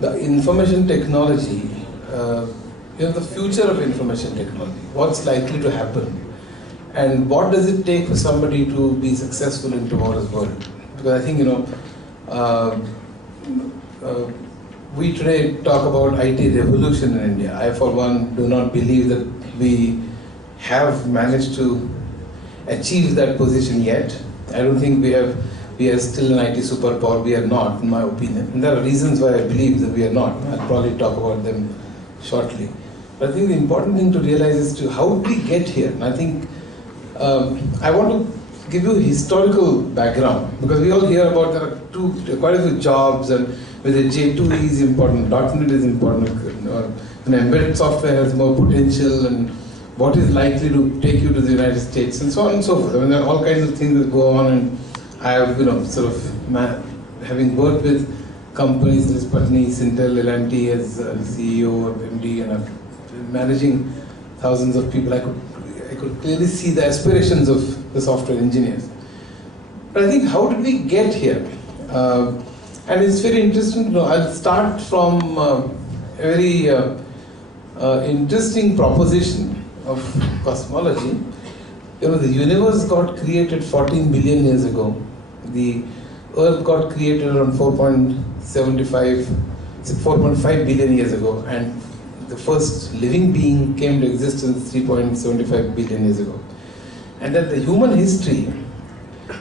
The information technology, the future of information technology, what's likely to happen, and what does it take for somebody to be successful in tomorrow's world? Because I think, we today talk about IT revolution in India. I, for one, do not believe that we have managed to achieve that position yet. I don't think we are still an IT superpower. We are not, in my opinion. And there are reasons why I believe that we are not. I'll probably talk about them shortly. But I think the important thing to realize is how did we get here? And I think I want to give you a historical background, because we all hear about there are quite a few jobs, and whether J2E is important, .NET is important, or embedded software has more potential, and what is likely to take you to the United States, and so on and so forth. I mean, there are all kinds of things that go on, and I have, having worked with companies like Patni, Sintel, L&T as CEO or MD, and managing thousands of people, I could clearly see the aspirations of the software engineers. But I think, how did we get here? And it's very interesting to know. I'll start from a very interesting proposition of cosmology. The universe got created 14 billion years ago. The Earth got created around 4.5 billion years ago, and the first living being came to existence 3.75 billion years ago. And that the human history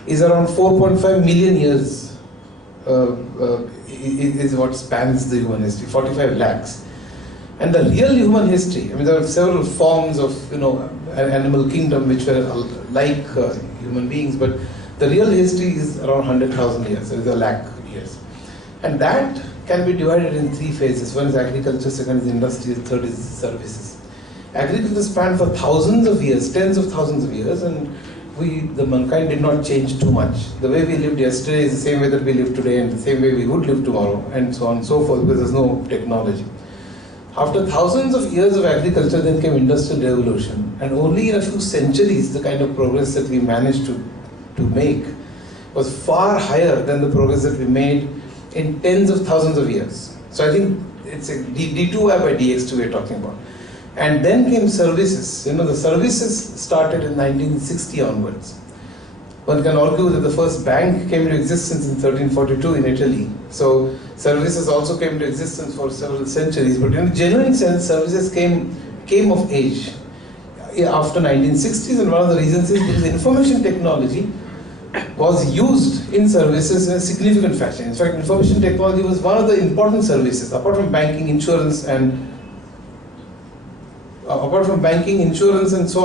is around 4.5 million years is what spans the human history, 45 lakhs. And the real human history, I mean, there are several forms of, animal kingdom which were like human beings, but the real history is around 100,000 years, it is a lakh years. And that can be divided in three phases. One is agriculture, second is industry, third is services. Agriculture spanned for thousands of years, tens of thousands of years, and the mankind did not change too much. The way we lived yesterday is the same way that we live today, and the same way we would live tomorrow, and so on and so forth, because there's no technology. After thousands of years of agriculture, then came industrial revolution, and only in a few centuries the kind of progress that we managed to make was far higher than the progress that we made in tens of thousands of years. So I think it's a D2Y by DX2 we're talking about. And then came services. The services started in 1960 onwards. One can argue that the first bank came into existence in 1342 in Italy. So services also came to existence for several centuries. But in a genuine sense, services came of age after 1960s, and one of the reasons is because information technology was used in services in a significant fashion. In fact, information technology was one of the important services, apart from banking, insurance, and so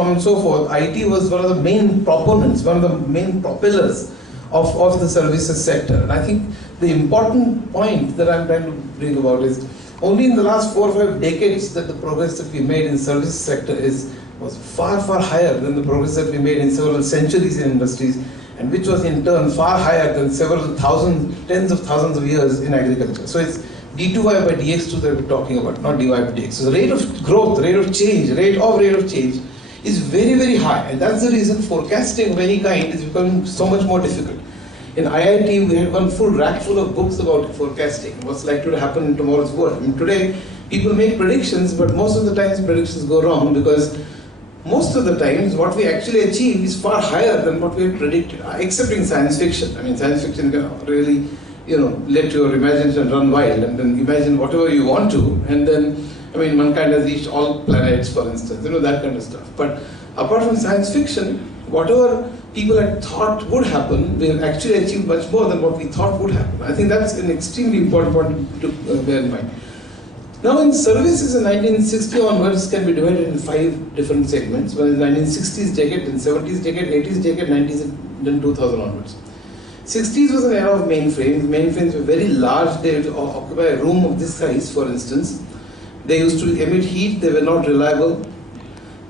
on and so forth. IT was one of the main proponents, one of the main propellers of the services sector. And I think the important point that I'm trying to bring about is only in the last 4 or 5 decades that the progress that we made in services sector was far, far higher than the progress that we made in several centuries in industries, and which was in turn far higher than several tens of thousands of years in agriculture. So it's D2Y by DX2 that we're talking about, not DY by DX. So the rate of growth, rate of change is very, very high. And that's the reason forecasting of any kind is becoming so much more difficult. In IIT, we had one full rack full of books about forecasting, what's likely to happen in tomorrow's world. I mean, today, people make predictions, but most of the times predictions go wrong, because most of the times what we actually achieve is far higher than what we had predicted, except in science fiction. I mean, science fiction can really let your imagination run wild, and then imagine whatever you want to, and then, mankind has reached all planets, for instance, that kind of stuff. But apart from science fiction, whatever people had thought would happen, we have actually achieved much more than what we thought would happen. I think that's an extremely important point to bear in mind. Now, in services in 1960 onwards can be divided in 5 different segments. One is 1960s decade, then 70s decade, 80s decade, 90s, and then 2000 onwards. 60s was an era of mainframes. Mainframes were very large. They would occupy a room of this size, for instance. They used to emit heat. They were not reliable.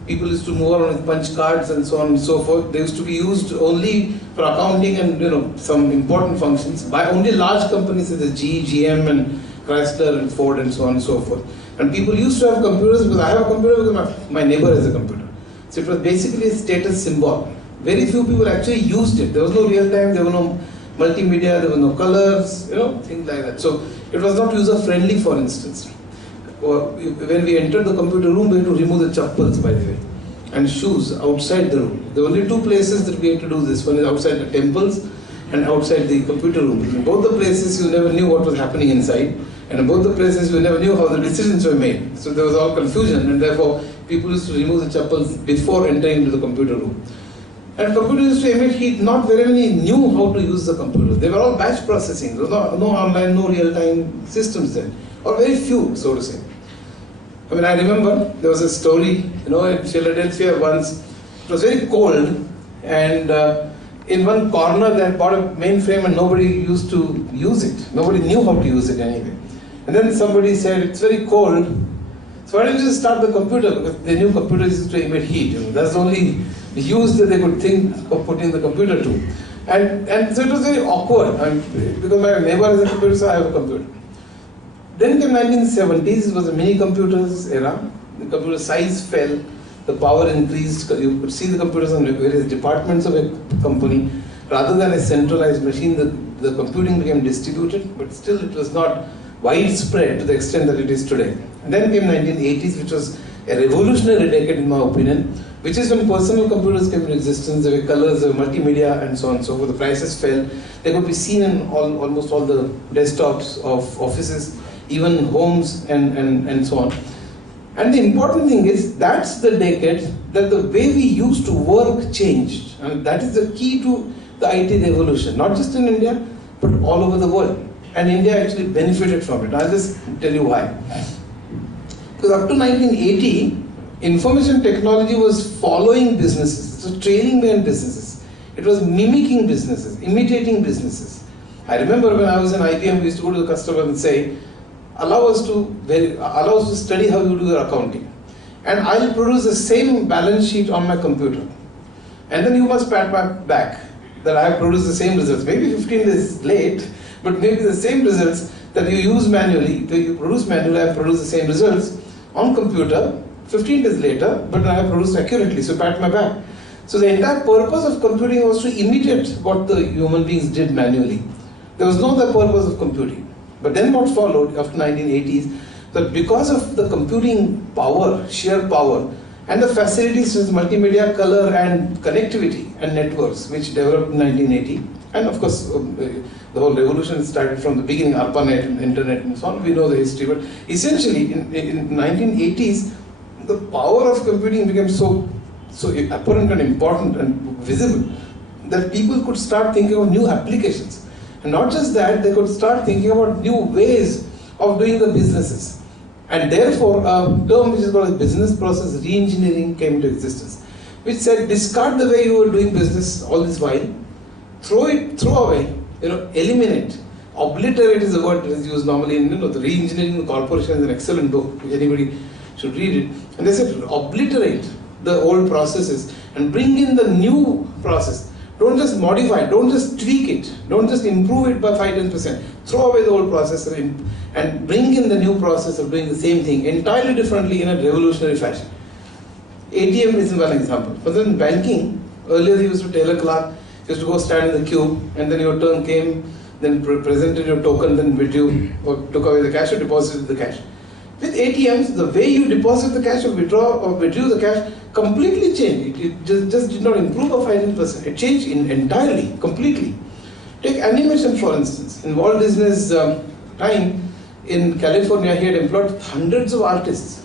People used to move around with punch cards and so on and so forth. They used to be used only for accounting and some important functions by only large companies such as GE, GM, and Chrysler and Ford and so on and so forth. And people used to have computers because I have a computer because my neighbor has a computer. So it was basically a status symbol. Very few people actually used it. There was no real time, there was no multimedia, there were no colors, things like that. So It was not user friendly, for instance. When we entered the computer room, we had to remove the chappals, by the way, and shoes outside the room. There were only two places that we had to do this. One is outside the temples and outside the computer room. In both the places, you never knew what was happening inside, and in both the places, you never knew how the decisions were made. So there was all confusion, and therefore, people used to remove the chappals before entering into the computer room. And computers used to emit heat. Not very many knew how to use the computer. They were all batch processing. There was no online, no real-time systems then, or very few, so to say. I mean, I remember there was a story, in Philadelphia once. It was very cold, and in one corner they had bought a mainframe and nobody used to use it. Nobody knew how to use it anyway. And then somebody said, it's very cold, so why don't you just start the computer? Because they knew computers used to emit heat. That's the only use that they could think of putting the computer to. And so it was very awkward. Because my neighbor has a computer, so I have a computer. Then came 1970s, it was the mini computers era. The computer size fell, the power increased. You could see the computers on various departments of a company. Rather than a centralized machine, the computing became distributed, but still it was not widespread to the extent that it is today. And then came 1980s, which was a revolutionary decade in my opinion, which is when personal computers came into existence. There were colors, there were multimedia, and so on and so forth. The prices fell. They could be seen in almost all the desktops of offices, even homes, and so on. And the important thing is, that's the decade that the way we used to work changed. And that is the key to the IT revolution, not just in India, but all over the world. And India actually benefited from it. I'll just tell you why. Because up to 1980, information technology was following businesses. It was trailing behind businesses. It was mimicking businesses, imitating businesses. I remember when I was in IBM, we used to go to the customer and say, allow us to study how you do your accounting. And I'll produce the same balance sheet on my computer. And then you must pat my back that I have produced the same results. Maybe 15 days late, but maybe the same results that you use manually, you produce manually, I have produced the same results on computer 15 days later, but I have produced accurately, so pat my back. So the entire purpose of computing was to imitate what the human beings did manually. There was no other purpose of computing. But then what followed after 1980s, that because of the computing power, sheer power, and the facilities with multimedia, color, and connectivity and networks, which developed in 1980, and of course the whole revolution started from the beginning, ARPANET and internet and so on, we know the history, but essentially in 1980s, the power of computing became so apparent and important and visible that people could start thinking of new applications. And not just that, they could start thinking about new ways of doing the businesses. And therefore, a term which is called business process re-engineering came into existence, which said discard the way you were doing business all this while, throw away, eliminate. Obliterate is the word that is used normally in the re-engineering the corporation is an excellent book, which anybody should read it. And they said obliterate the old processes and bring in the new process. Don't just modify it, don't just tweak it, don't just improve it by 5-10%. Throw away the old process and bring in the new process of doing the same thing entirely differently in a revolutionary fashion. ATM is one example. But then banking, earlier you used to tell a clerk, you used to go stand in the queue, and then your turn came, then presented your token, then withdrew or took away the cash or deposited the cash. With ATMs, the way you deposit the cash or withdraw or withdrew the cash completely changed. It just did not improve by 5%. It changed entirely, completely. Take animation for instance. In Walt Disney's time in California, he had employed hundreds of artists.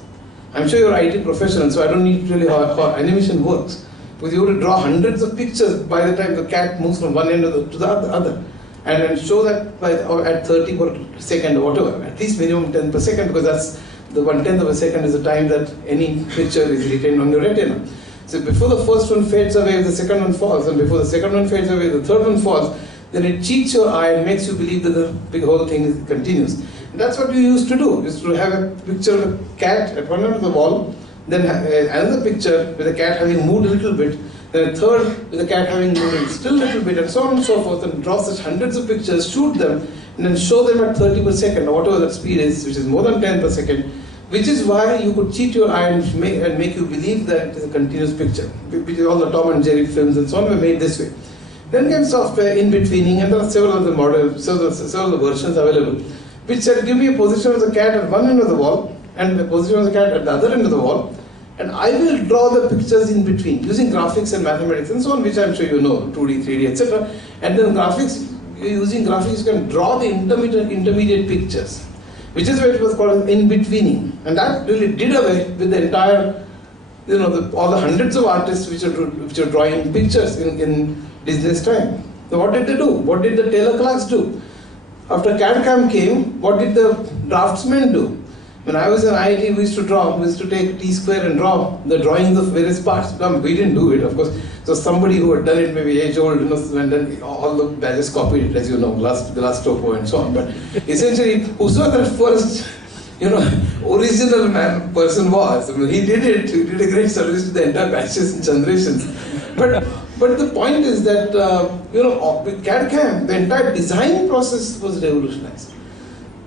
I'm sure you're IT professional, so I don't need to tell you how animation works. Because you have to draw hundreds of pictures by the time the cat moves from one end to the other. And show that at 30 per second or whatever, at least minimum 10 per second, because that's the 1/10 of a second is the time that any picture is retained on your retina. So before the first one fades away, the second one falls, and before the second one fades away, the third one falls, then it cheats your eye and makes you believe that the big whole thing continues. And that's what you used to do, is to have a picture of a cat at one end of the wall, then another picture with a cat having moved a little bit, then a third with the cat having moved still a little bit, and so on and so forth, and draw such hundreds of pictures, shoot them, and then show them at 30 per second, or whatever that speed is, which is more than 10 per second, which is why you could cheat your eye and make you believe that it is a continuous picture, because all the Tom and Jerry films and so on were made this way. Then came software in betweening, and there are several other models, several versions available. which said, give me a position of the cat at one end of the wall and a position of the cat at the other end of the wall, and I will draw the pictures in between using graphics and mathematics and so on, which I'm sure you know, 2D, 3D, etc. And then graphics, using graphics, you can draw the intermediate pictures, which is why it was called in-betweening. And that really did away with the entire, all the hundreds of artists which are drawing pictures in Disney's time. So what did they do? What did the tailor class do? After CAD-CAM came, what did the draftsmen do? When I was in IIT, we used to take T-square and draw the drawings of various parts. We didn't do it, of course. So somebody who had done it, maybe age-old, and then all the badges copied it, as you know, the last topo and so on. But essentially, whosoever that first, original person was, he did it. He did a great service to the entire batches and generations. But the point is that, with CAD-CAM, the entire design process was revolutionized.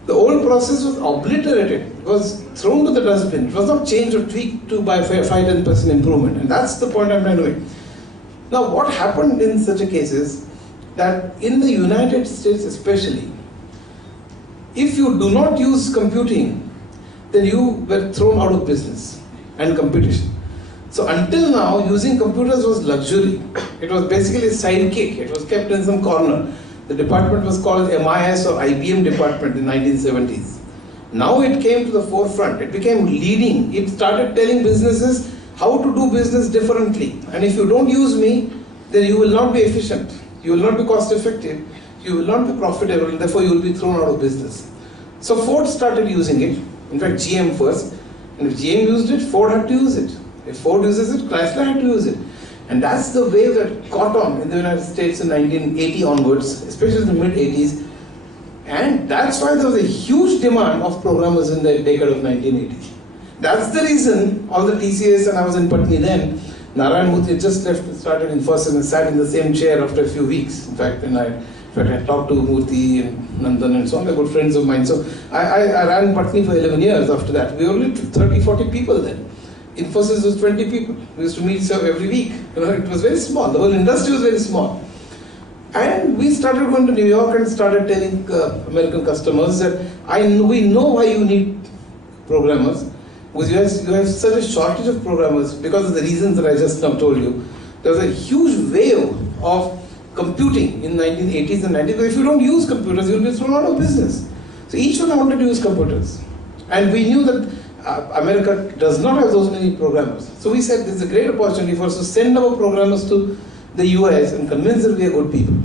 The old process was obliterated, it was thrown to the dustbin. It was not changed or tweaked to by 5-10% improvement, and that's the point I'm trying to make. Now, what happened in such a case is that in the United States especially, if you do not use computing, then you were thrown out of business and competition. So until now, using computers was luxury. It was basically a sidekick. It was kept in some corner. The department was called MIS or IBM department in the 1970s. Now it came to the forefront. It became leading. It started telling businesses how to do business differently. And if you don't use me, then you will not be efficient. You will not be cost effective. You will not be profitable, and therefore you will be thrown out of business. So Ford started using it. In fact, GM first. And if GM used it, Ford had to use it. If Ford uses it, Chrysler had to use it. And that's the wave that caught on in the United States in 1980 onwards, especially in the mid-80s. And that's why there was a huge demand of programmers in the decade of 1980. That's the reason all the TCS, and I was in Patni then, Narayan Murthy just left and started in first and sat in the same chair after a few weeks. In fact, I talked to Murthy and Nandan and so on, they're good friends of mine. So I ran Patni for 11 years after that. We were only 30, 40 people then. Infosys was 20 people. We used to meet every week. It was very small. The whole industry was very small. And we started going to New York and started telling American customers that we know why you need programmers. Because you have such a shortage of programmers because of the reasons that I just now told you. There was a huge wave of computing in the 1980s and 90s. But if you don't use computers, you'll be thrown out of business. So each one wanted to use computers. And we knew that America does not have those many programmers. So we said this is a great opportunity for us to send our programmers to the US and convince them we are good people.